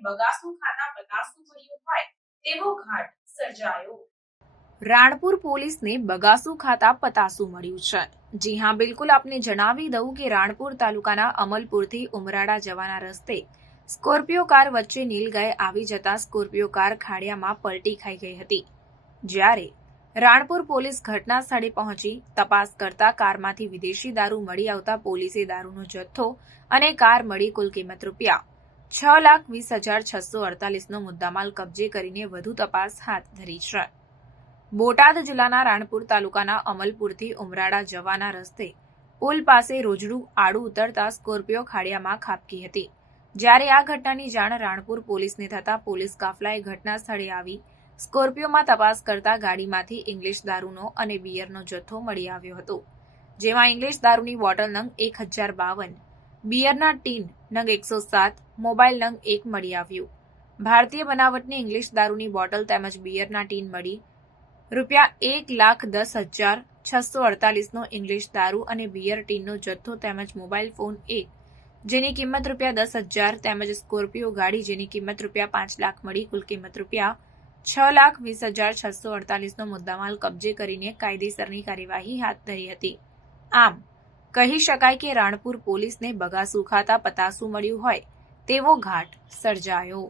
બગાસું ખાતા બગાસુ ભર્યું હોય તેવો ઘાટ સર્જાયો. રાણપુર પોલીસને બગાસું ખાતા પતાસું મળ્યું છે. જી હા, બિલકુલ આપને જણાવી દઉં કે રાણપુર તાલુકાના અમલપુરથી ઉમરાડા જવાના રસ્તે સ્કોર્પિયો કાર વચ્ચે નીલગાય આવી જતા સ્કોર્પિયો કાર ખાડિયામાં પલટી ખાઈ ગઈ હતી. જ્યારે રાણપુર પોલીસ ઘટના સ્થળે પહોંચી તપાસ કરતા કારમાંથી વિદેશી દારૂ મળી આવતા પોલીસે દારૂનો જથ્થો અને કાર મળી કુલ કિંમત રૂપિયા છ લાખ વીસ હજાર છસો અડતાલીસનો મુદ્દામાલ કબજે કરીને વધુ તપાસ હાથ ધરી છે. બોટાદ જિલ્લાના રાણપુર તાલુકાના અમલપુરથી ઉમરાડા જવાના રસ્તે પુલ પાસે રોજડું આડું ઉતરતા સ્કોર્પિયો ખાડિયામાં ખાબકી હતી. જ્યારે આ ઘટનાની જાણ રાણપુર પોલીસને થતા પોલીસ કાફલાએ ઘટના સ્થળે આવી સ્કોર્પિયોમાં તપાસ કરતા ગાડીમાંથી ઇંગ્લિશ દારૂનો અને બિયરનો જથ્થો મળી આવ્યો હતો, જેમાં ઇંગ્લિશ દારૂની બોટલ નંગ એક હજાર બાવન, બિયરના ટીન નંગ એકસો સાત, મોબાઈલ નંગ એક મળી આવ્યું. ભારતીય બનાવટની ઇંગ્લિશ દારૂની બોટલ તેમજ બિયરના ટીન મળી રૂપિયા એક લાખ દસ હજાર છસો અડતાલીસનો ઇંગ્લિશ દારૂ અને બિયર ટીનનો જથ્થો તેમજ મોબાઈલ ફોન એક, જેની કિંમત રૂપિયા દસ હજાર તેમજ સ્કોર્પિયો ગાડી જેની કિંમત રૂપિયા પાંચ લાખ મળી કુલ કિંમત રૂપિયા છ લાખ વીસ હજાર છસો અડતાલીસનો મુદ્દામાલ કબજે કરીને કાયદેસરની કાર્યવાહી હાથ ધરી હતી. આમ, કહી શકાય કે રાણપુર પોલીસને બગાસું ખાતા પતાસું મળ્યું હોય તેવો ઘાટ સર્જાયો.